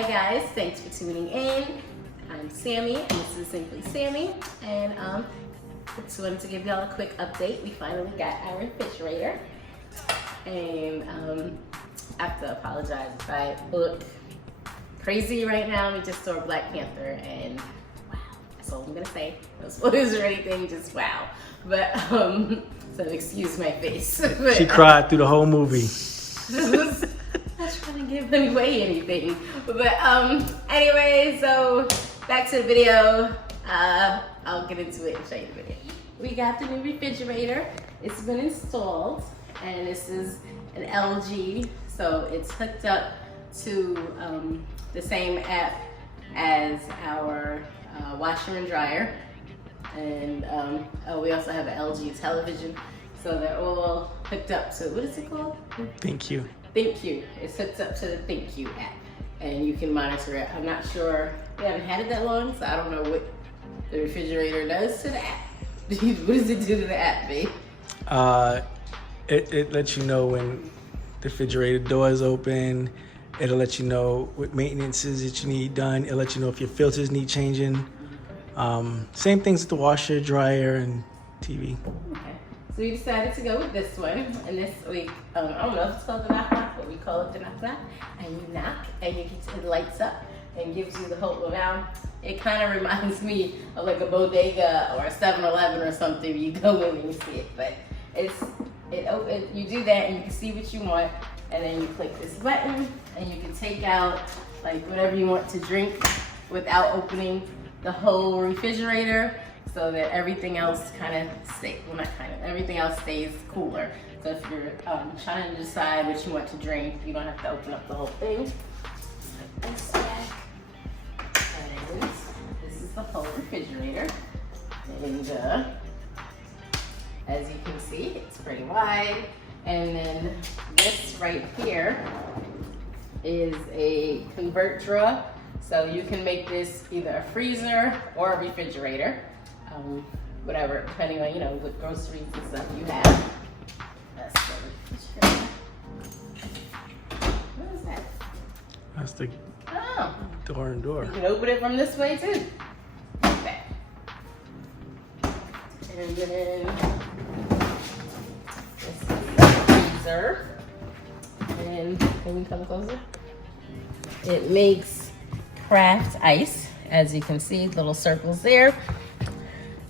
Hi guys, thanks for tuning in. I'm Sammy and this is Simply Sammy, and just wanted to give y'all a quick update. We finally got our refrigerator, and I have to apologize if I look crazy right now. We just saw Black Panther and wow, that's all I'm gonna say. No spoilers or anything, just wow. But so excuse my face. But, she cried through the whole movie. Not trying to give away anything, but anyway, so back to the video. I'll get into it and show you the video. We got the new refrigerator. It's been installed, and this is an LG, so it's hooked up to the same app as our washer and dryer, and we also have an LG television, so they're all hooked up to, what is it called? ThinkView. ThinkView. It's hooked up to the ThinkView app, and you can monitor it. I'm not sure, we haven't had it that long, so I don't know what the refrigerator does to the app. What does it do to the app, babe? It lets you know when the refrigerator door is open. It'll let you know what maintenances that you need done. It'll let you know if your filters need changing. Same things with the washer, dryer, and TV. Okay. So we decided to go with this one, and this week, I don't know if it's called the knock knock, but we call it the knock knock. And you knock, and it lights up and gives you the whole around. It kind of reminds me of like a bodega or a 7-Eleven or something. You go in and you see it, but you do that and you can see what you want, and then you click this button and you can take out like whatever you want to drink without opening the whole refrigerator, so that everything else everything else stays cooler. So if you're trying to decide what you want to drink, you don't have to open up the whole thing. And this is the whole refrigerator, and as you can see, it's pretty wide. And then this right here is a convert drawer, so you can make this either a freezer or a refrigerator, whatever, depending on what groceries and stuff you have. That's the refrigerator. What is that? That's the door and door. You can open it from this way too. Like that. And then this is the freezer. And can we come closer? It makes craft ice, as you can see, little circles there.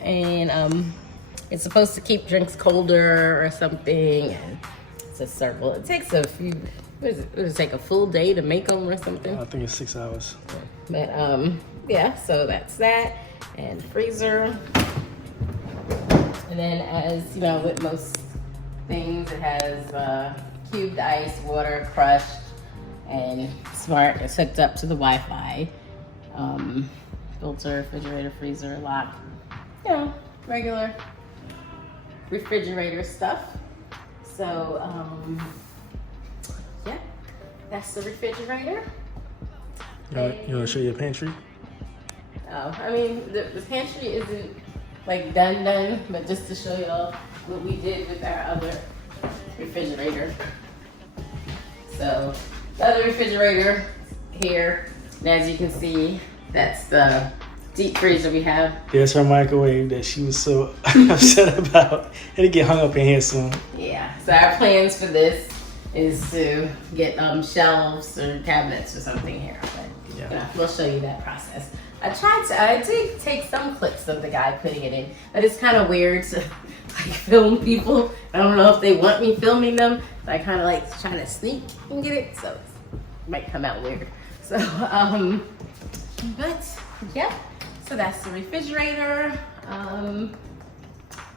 And it's supposed to keep drinks colder or something. And it's a circle. It takes a few, what does it take, a full day to make them or something? I think it's 6 hours. But yeah, so that's that. And freezer. And then, as you know, with most things, it has cubed ice, water, crushed, and smart. It's hooked up to the Wi-Fi. Filter, refrigerator, freezer, lock. Regular refrigerator stuff. So yeah, that's the refrigerator. You want to show your pantry? I mean, the pantry isn't like done, but just to show y'all what we did with our other refrigerator. So the other refrigerator here, and as you can see, that's the deep freezer we have. There's her microwave that she was so upset about. It'll get hung up in here soon. Yeah, so our plans for this is to get shelves or cabinets or something here, but yeah, we'll show you that process. I did take some clips of the guy putting it in, but it's kind of weird to like film people. I don't know if they want me filming them, but I kind of like trying to sneak and get it, so it might come out weird. So, but yeah, so that's the refrigerator.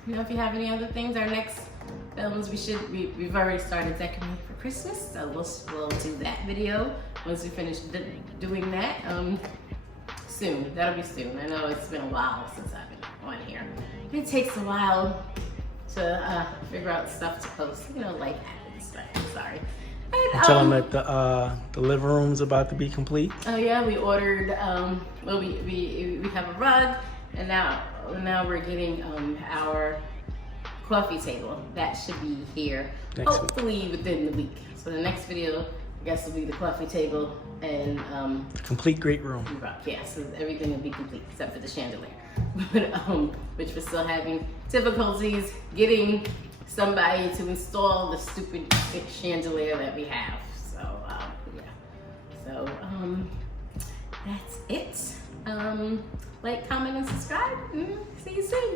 If you have any other things, our next films, we've already started decorating for Christmas, so we'll do that video once we finish doing that. Soon. That'll be soon. I know it's been a while since I've been on here. It takes a while to figure out stuff to post. Life happens. I'm sorry. But, tell them that the living room's about to be complete. Oh yeah, we ordered. Well, we have a rug, and now we're getting our coffee table. That should be here hopefully within the week. So the next video I guess it'll be the coffee table and Complete great room. yeah, so everything will be complete except for the chandelier. But which we're still having difficulties getting somebody to install the stupid chandelier that we have. So yeah. So that's it. Like, comment, and subscribe. See you soon.